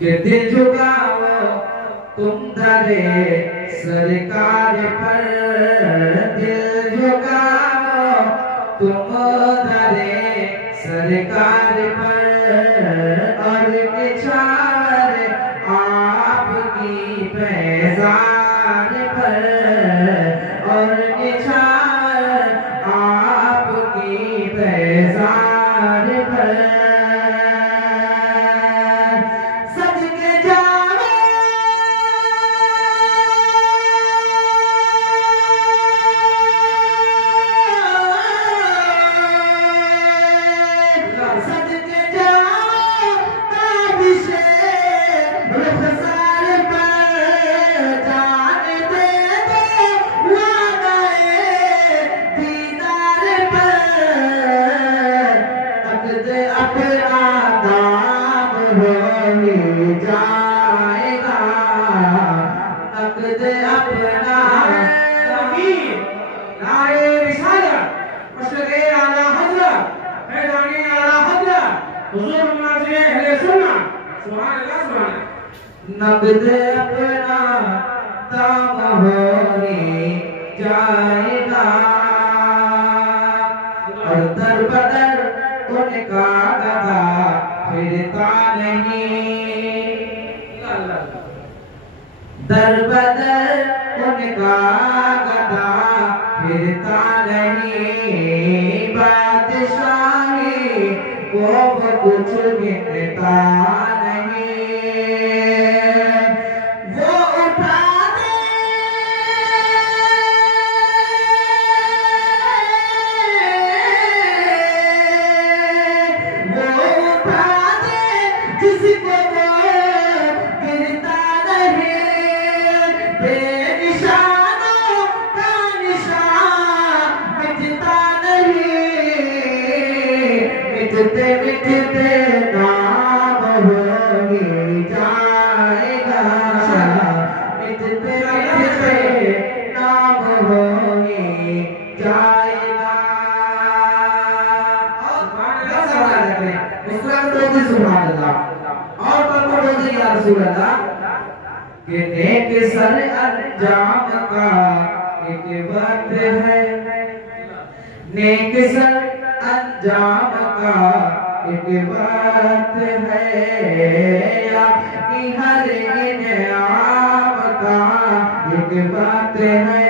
कि दिल झुकाओ तुम दरे सरकार पर, दिल झुकाओ तुम दरे सरकार पर, और निछावर आपकी पैजार पर, और निछावर आपकी पैजार पर। नगद अपना दाम होने जाएगा, और दर बदर उनका गधा फिरता नहीं, दर बदर उनका गधा फिरता नहीं, बादशाही वो कुछ गिनता नहीं। कि नेक सर अंजाम का एक वक्त है, नेक सर अंजाम का एक वक्त है, या हर इनाम का एक वक्त है।